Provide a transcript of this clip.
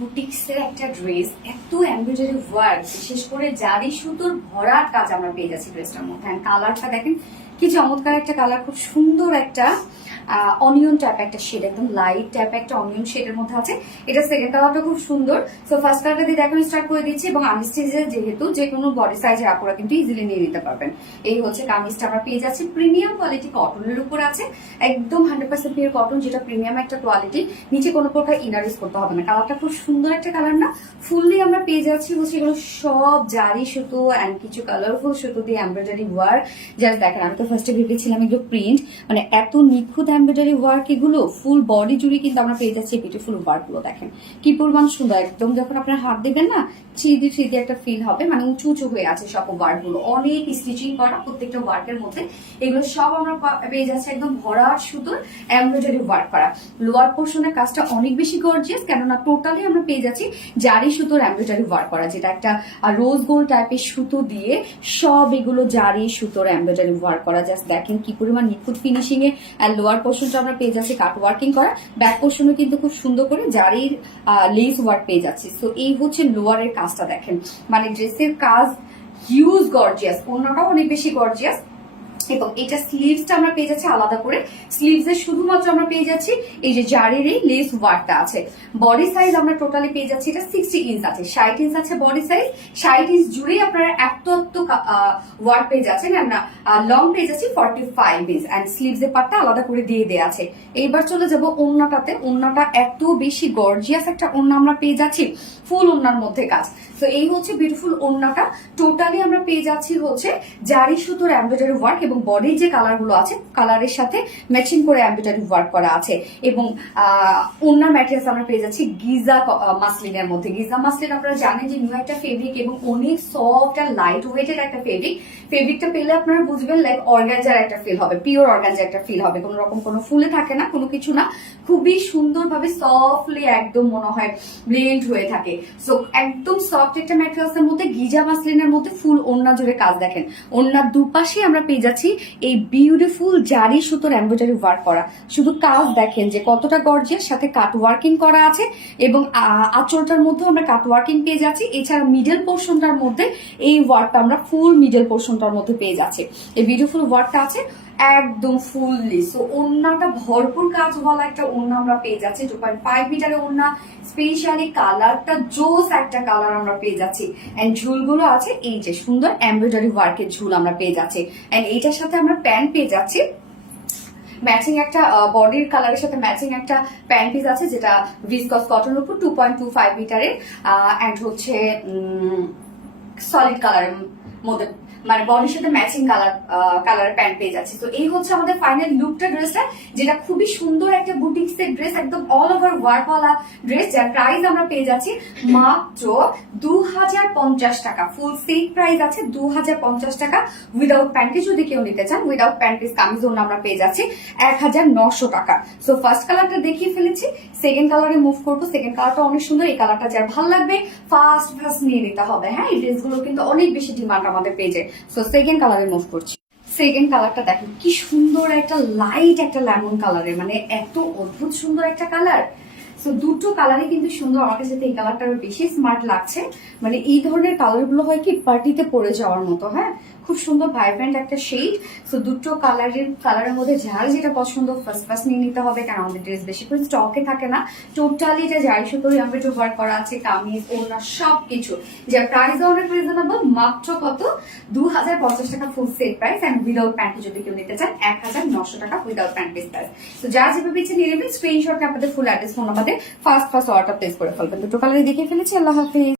বুটিক্সের একটা ড্রেস, এত এমব্রয়ডারি ওয়ার্ক, বিশেষ করে জারি সুতোর ভরাট কাজ আমরা পেয়ে যাচ্ছি ড্রেসটার মধ্যে। এন্ড কালারটা দেখেন কি চমৎকার একটা কালার, খুব সুন্দর একটা অনিয়ন টাইপ একটা শেড, একদম লাইট টাইপ একটা অনিয়ন শেডের মধ্যে আছে। এটা সেকেন্ড কালারটা খুব সুন্দর। সো ফার্স্ট কালারটা দিয়ে এখন স্টার্ট করে দিচ্ছি, এবং আনস্টিচের যেহেতু যে কোনো বডি সাইজের আপুরা কিন্তু ইজিলি নিয়ে নিতে পারবেন। এই হচ্ছে কামিজটা আমরা পেয়ে যাচ্ছি, প্রিমিয়াম কোয়ালিটি কটনের উপর আছে, একদম 100% পিওর কটন, যেটা প্রিমিয়াম একটা কোয়ালিটি। নিচে কোনো প্রকার ইনার ইউজ করতে হবে না। কালারটা খুব সুন্দর একটা কালার না, ফুললি আমরা পেয়ে যাচ্ছি হচ্ছে এগুলো সব জারি সুতো অ্যান্ড কিছু কালারফুল সুতো দিয়ে এমব্রয়ডারি ওয়ার্ক। জাস্ট দেখেন, আমি তো ফার্স্টে ভেবেছিলাম এগুলো প্রিন্ট, মানে এত নিখুঁত এমব্রয়ডারি ওয়ার্ক এগুলো ফুল বডি জুড়ে কিন্তু আমরা পেয়ে যাচ্ছি বিউটিফুল ওয়ার্ক গুলো। দেখেন কি পরিমাণ সুন্দর, একদম যখন আপনার হাত দেবেন না থ্রিডি থ্রিডি একটা ফিল হবে, মানে উঁচু উঁচু হয়ে আছে সব ওয়ার্ক গুলো, অনেক স্টিচিং করা প্রত্যেকটা ওয়ার্কের মধ্যে। এগুলো সব আমরা পেয়ে যাচ্ছি একদম ভরাট সুতোর এমব্রয়ডারি ওয়ার্ক করা। লোয়ার পোর্শনের কাজটা অনেক বেশি গর্জিয়াস, কেননা টোটালি আমরা পেয়ে যাচ্ছি জারি সুতোর এমব্রয়ডারি ওয়ার্ক করা, যেটা একটা রোজ গোল্ড টাইপের সুতো দিয়ে সব এগুলো জারি সুতোর এমব্রয়ডারি ওয়ার্ক করা। জাস্ট দেখেন কি পরিমাণ নিখুঁত ফিনিশিং এ। আর লোয়ার পোর্শনটা আমরা পেয়ে যাচ্ছি কাট ওয়ার্কিং করা, ব্যাক পোর্শনও কিন্তু খুব সুন্দর করে জারির লেস ওয়ার্ক পেয়ে যাচ্ছি। তো এই হচ্ছে লোয়ারের কাজটা দেখেন, মানে ড্রেসের কাজ হিউজ গর্জিয়াস, অন্যটাও অনেক বেশি গর্জিয়াস। এবং এটা স্লিভসটা আমরা পেয়ে যাচ্ছি আলাদা করে, স্লিভস এর শুধুমাত্র আমরা পেয়ে যাচ্ছি এই যে জারির এই লেস ওয়ার্কটা আছে। বডি সাইজ আমরা টোটালি পেয়ে যাচ্ছি এটা 60 ইঞ্চ আছে, 60 ইঞ্চ আছে বডি সাইজ। 60 ইঞ্চ জুড়েই আপনারা এত ওয়ার্ক পেয়ে যাচ্ছেন। আমরা লং পেয়ে যাচ্ছি 45 ইঞ্চ, এন্ড স্লিভস এর পার্টটা আলাদা করে দিয়ে দেওয়া আছে। এইবার চলে যাব ওড়নাটাতে। ওড়নাটা এত বেশি গর্জিয়াস একটা ওড়না আমরা পেয়ে যাচ্ছি, ফুল ওড়নার মধ্যে কাজ। তো এই হচ্ছে বিউটিফুল ওড়নাটা, টোটালি আমরা পেয়ে যাচ্ছি হচ্ছে জারি সুতোর এমব্রয়ডারি ওয়ার্ক, এবং বডির যে কালার গুলো আছে কালারের সাথে ম্যাচিং করে এমব্রয়ডারি ওয়ার্ক করা আছে। এবং ওড়নার ম্যাটেরিয়ালস আমরা পেয়ে যাচ্ছি গিজা মাসলিনের মধ্যে। গিজা মাসলিন আপনারা জানেন যে নিউ একটা ফেব্রিক, এবং অনেক সফট আর লাইট ওয়েটের একটা ফেব্রিক। ফেব্রিকটা পেলে আপনারা বুঝবেন লাইক অর্গানজার একটা ফিল হবে, পিওর অর্গানজার একটা ফিল হবে, কোন রকম কোনো ফুলে থাকে না, কোনো কিছু না, খুবই সুন্দরভাবে সফটলি একদম মনে হয় ব্লেন্ড হয়ে থাকে। সো একদম সফট একটা ম্যাটেরিয়ালস এর মধ্যে গিজা মাসলিনের মধ্যে ফুল ওড়না জুড়ে কাজ। দেখেন ওড়নার দুপাশে আমরা পেয়ে যাচ্ছি এই বিউটিফুল জারি সুতোর এমব্রয়ডারি ওয়ার্ক করা। শুধু কাজ দেখেন যে কতটা গর্জিয়াস, সাথে কাট ওয়ার্কিং করা আছে, এবং আঁচলটার মধ্যে আমরা কাট ওয়ার্কিং পেয়ে যাচ্ছি। এছাড়া মিডল পোর্শনটার মধ্যে এই ওয়ার্কটা আমরা ফুল মিডল পোর্শনটার মধ্যে পেয়ে যাচ্ছি। এই বিউটিফুল ওয়ার্কটা আছে একদম ফুললি। সো ওড়নাটা ভরপুর কাজ বলা একটা ওড়না আমরা পেয়ে যাচ্ছি, 2.5 মিটারের ওড়না। স্পেশালি কালারটা জোস একটা কালার আমরা পেয়ে যাচ্ছি। এন্ড ঝুলগুলো আছে এই যে সুন্দর এমব্রয়ডারি ওয়ার্কের ঝুল আমরা পেয়ে যাচ্ছি। এন্ড এইটার সাথে আমরা প্যান্ট পেয়ে যাচ্ছি ম্যাচিং একটা, বডির কালারের সাথে ম্যাচিং একটা প্যান্ট পিস আছে, যেটা ভিসকস কটনের উপর 2.25 মিটারের, এন্ড হচ্ছে সলিড কালারের মধ্যে, মানে বডির সাথে ম্যাচিং কালারের প্যান্ট পেয়ে যাচ্ছি। তো এই হচ্ছে আমাদের ফাইনাল লুকটা ড্রেসটা, যেটা খুবই সুন্দর একটা বুটিক্সের ড্রেস, একদম অল ওভার ওয়ার্ক ওয়ালা ড্রেস, যার প্রাইস আমরা পেয়ে যাচ্ছি মাত্র 2050 টাকা। ফুল সেট প্রাইস আছে 2050 টাকা। উইদাউট প্যান্টে যদি কেউ নিতে চান, উইদাউট প্যান্ট পিস কামিজ ওড়না আমরা পেয়ে যাচ্ছি 1900 টাকা। সো ফার্স্ট কালারটা দেখিয়ে ফেলেছি, সেকেন্ড কালারে মুভ করবো। সেকেন্ড কালারটা অনেক সুন্দর, এই কালারটা যার ভালো লাগবে ফার্স্ট নিয়ে নিতে হবে। হ্যাঁ, এই ড্রেসগুলো কিন্তু অনেক বেশি ডিমান্ড আমাদের পেজে। সো সেকেন্ড কালারে মুভ করছি। সেকেন্ড কালারটা দেখেন কি সুন্দর, একটা লাইট একটা লেমন কালারের, মানে এত অদ্ভুত সুন্দর একটা কালার। সো দুটো কালারই কিন্তু সুন্দর, আমার কাছে এই কালারটা বেশি স্মার্ট লাগছে। মানে এই ধরনের কালার গুলো হয় কি পার্টিতে পরে যাওয়ার মতো। হ্যাঁ, খুব সুন্দর ভাইব্রেন্ট একটা শেড। সো দুটো কালারের মধ্যে যার যেটা পছন্দ ফার্স্ট নিয়ে নিতে হবে, কারণ আমাদের ড্রেস বেশি করে স্টকে থাকে না। টোটালি এটা জারি সুতোর এমব্রয়ডারি ওয়ার্ক করা আছে, কামিজ ওড়না সবকিছু, যার প্রাইস অনেক রিজনেবল, মাত্র কত 2050 টাকা full set price. And without pant যদি কেউ নিতে চান 1900 টাকা উইদাউট প্যান্ট পিস প্রাইস। তো যা যেভাবে ইচ্ছে নিয়ে নেবেন, স্ক্রিনশট আপনাদের ফুল অ্যাড্রেস ফোন আমাদের ফার্স্ট অর্ডার প্লেস করে ফেলবেন। দুটো কালারই দেখে ফেলেছি। আল্লাহ হাফিজ।